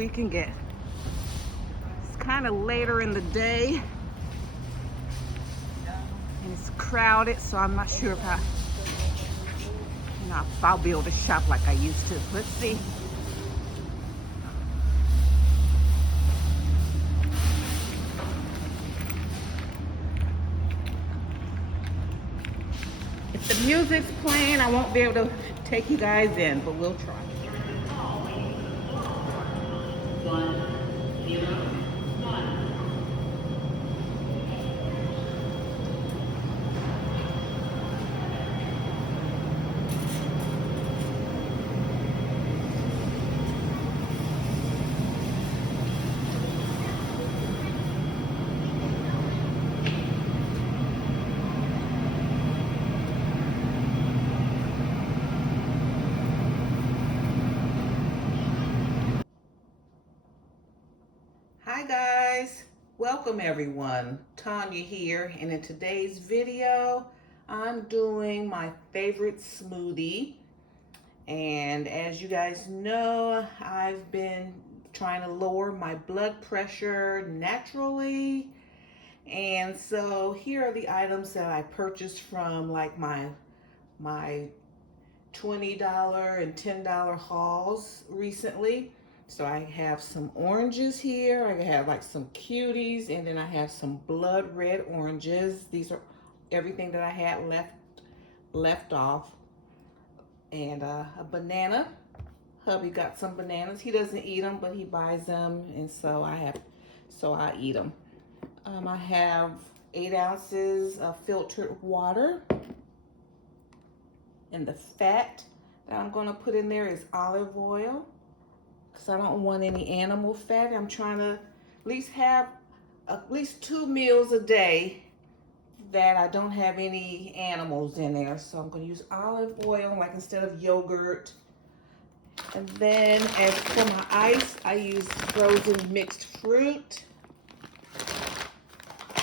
we can get. It's kind of later in the day and it's crowded, so I'm not sure if I'll be able to shop like I used to. Let's see. If the music's playing, I won't be able to take you guys in, but we'll try. Hi guys, welcome everyone. Tanya here, and in today's video I'm doing my favorite smoothie. And as you guys know, I've been trying to lower my blood pressure naturally, and so here are the items that I purchased from like my $20 and $10 hauls recently. So I have some oranges here. I have like some cuties, and then I have some blood red oranges. These are everything that I had left off. And a banana. Hubby got some bananas. He doesn't eat them, but he buys them, and so I eat them. I have 8 ounces of filtered water. And the fat that I'm gonna put in there is olive oil, because I don't want any animal fat. I'm trying to at least have at least 2 meals a day that I don't have any animals in there. So I'm gonna use olive oil, like instead of yogurt. And then as for my ice, I use frozen mixed fruit.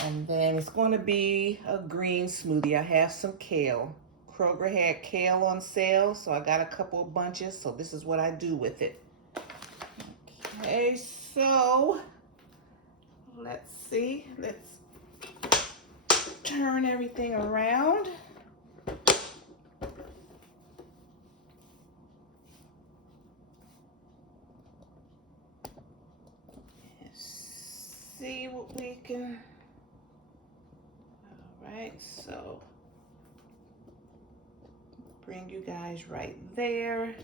And then it's gonna be a green smoothie. I have some kale. Kroger had kale on sale, so I got a couple of bunches, so this is what I do with it. Okay, so let's see. Let's turn everything around. See what we can. All right, so bring you guys right there.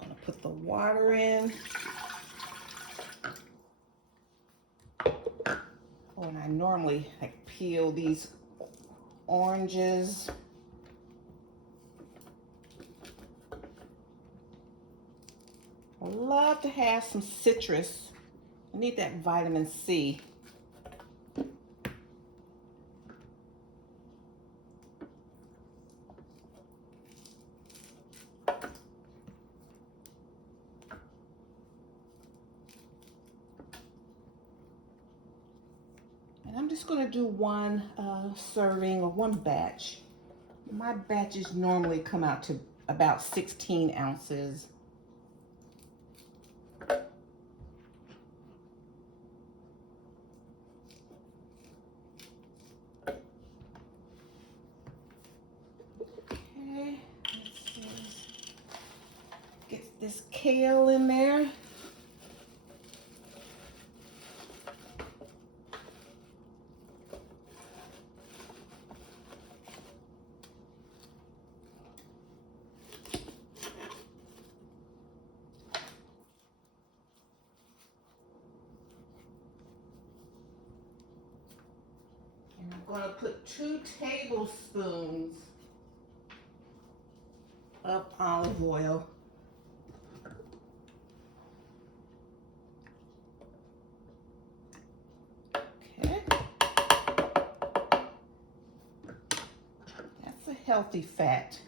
I'm gonna put the water in. Oh, and I normally like peel these oranges. I love to have some citrus. I need that vitamin C. I'm just going to do one serving or one batch. My batches normally come out to about 16 ounces. Okay, let's get this kale in there. I'm going to put 2 tablespoons of olive oil. Okay. That's a healthy fat.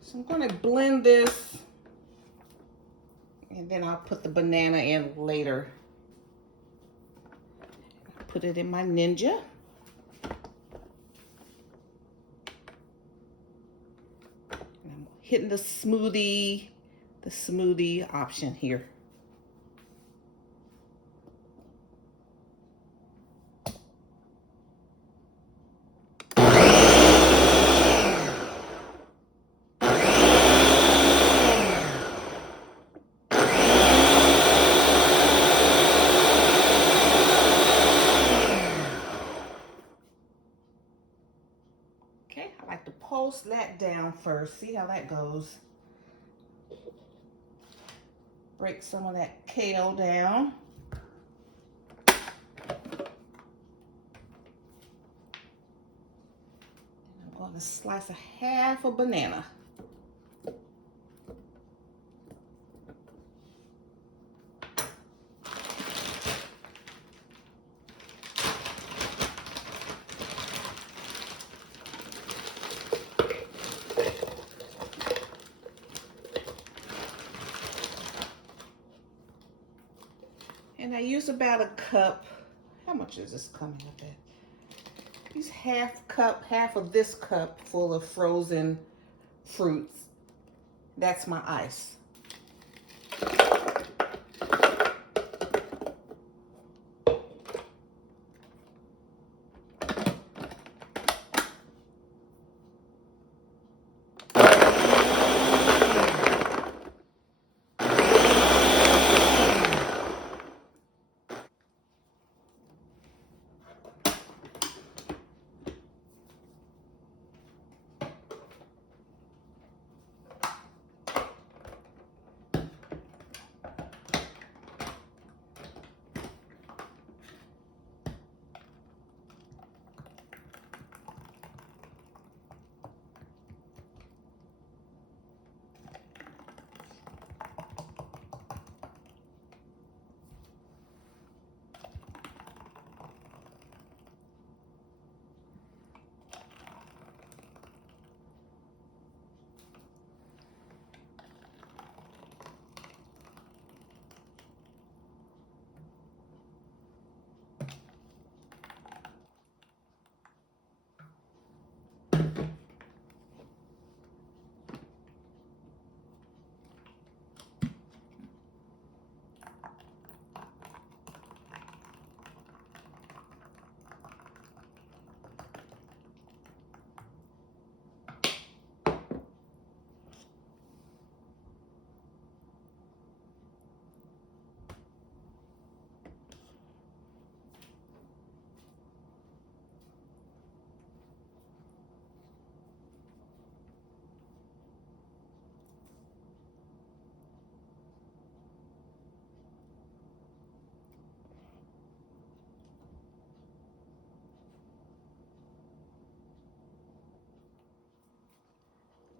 So I'm going to blend this, and then I'll put the banana in later. Put it in my Ninja. hitting the smoothie option here. Okay, I like to pulse that down first. See how that goes. Break some of that kale down. I'm going to slice a half a banana. And I use about a cup. How much is this coming up at? Use half of this cup full of frozen fruits. That's my ice.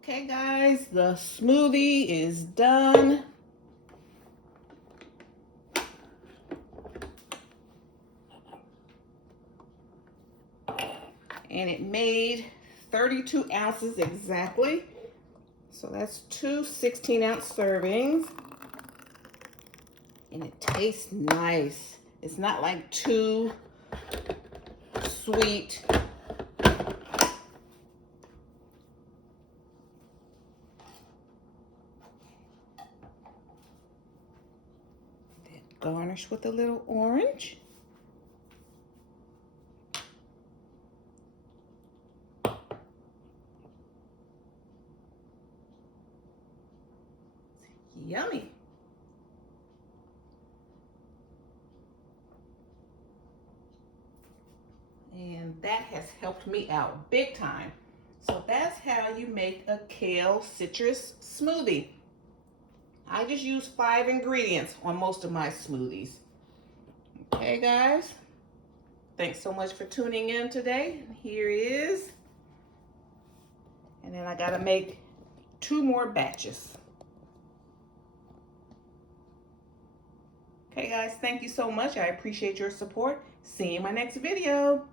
Okay guys, the smoothie is done. And it made 32 ounces exactly. So that's two 16-ounce servings. And it tastes nice. It's not like too sweet. Garnish with a little orange. Yummy. And that has helped me out big time. So that's how you make a kale citrus smoothie. I just use 5 ingredients on most of my smoothies. Okay, guys. Thanks so much for tuning in today. Here it is. And then I gotta make 2 more batches. Okay, guys, thank you so much. I appreciate your support. See you in my next video.